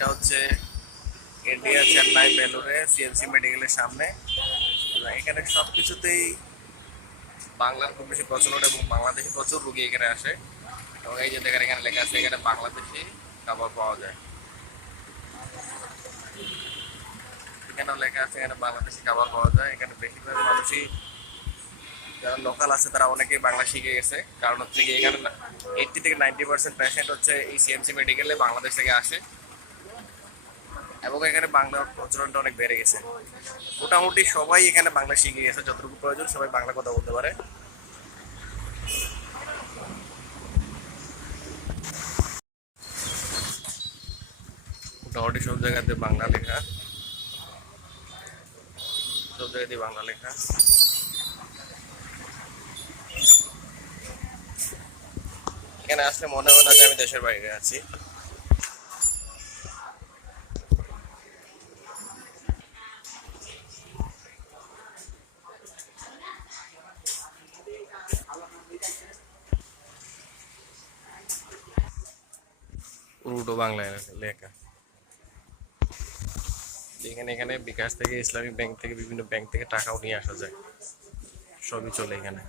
এটা হচ্ছে India Chennai বেলুরে CMC মেডিকেলের সামনে। এখানে সব কিছুতেই বাংলার খুব বেশি প্রচলন এবং বাংলাদেশি প্রচুর রুগী এখানে আসে। এবং এই যে দেখেন এখানে লেখা আছে এখানে বাংলাদেশি খাবার পাওয়া যায়। এখানেও লেখা আছে এখানে বাংলাদেশি খাবার পাওয়া যায়। এখানে বেশিরভাগ মানুষই যারা লোকাল আছে তারা অনেকেই বাংলা শিখে গেছে, কারণ হচ্ছে কি এখানে 80 থেকে 90% পেশেন্ট হচ্ছে এই সিএমসি মেডিকেলে বাংলাদেশ থেকে আসে এবং এখানে বাংলার প্রচলনটা অনেক বেড়ে গেছে। মোটামুটি সবাই এখানে বাংলা শিখে গেছে, যতটুকু প্রয়োজন সবাই বাংলা কথা বলতে পারে। মোটামুটি সব জায়গাতে বাংলা লেখা, সব জায়গাতে বাংলা লেখা। এখানে আসলে মনে হয় না যে আমি দেশের বাইরে আছি। উর্দু বাংলায় লেখা। এখানে এখানে বিকাশ থেকে, ইসলামিক ব্যাংক থেকে, বিভিন্ন ব্যাংক থেকে টাকাও নিয়ে আসা যায়, সবই চলে এখানে।